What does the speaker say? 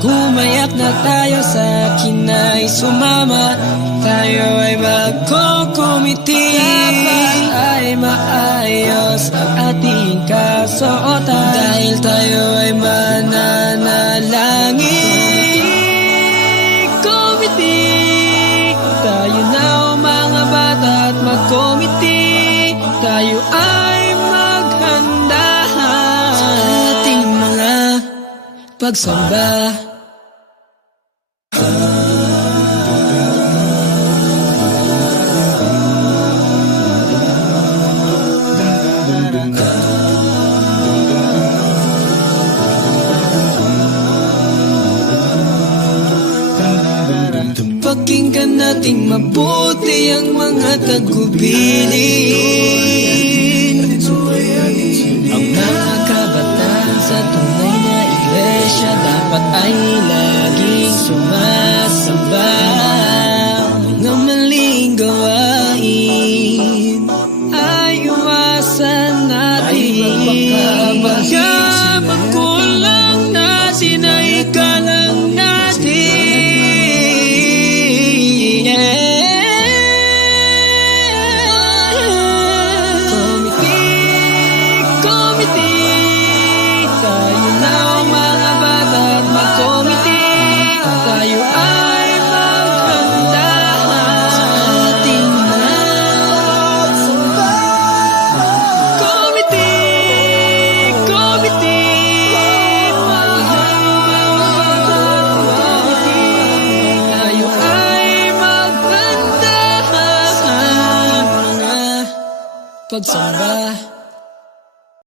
Kumayak na tayo, sa akin ay sumama. Tayo ay magko-committee. Dapat ay maayos ang ating kasuotan, dahil tayo ay mananalangin. Committee, tayo na mga bata at mag-committee. Tayo ay maghanda sa ating mga pagsamba. Pakinggan nating mabuti ang mga tagubilin. Ang mga kabataan sa tunay na iglesia dapat ay laging sumasamba. Mga maling gawain ay iwasan natin. Baka magkulang natin ay ikalang natin. Pagsamba.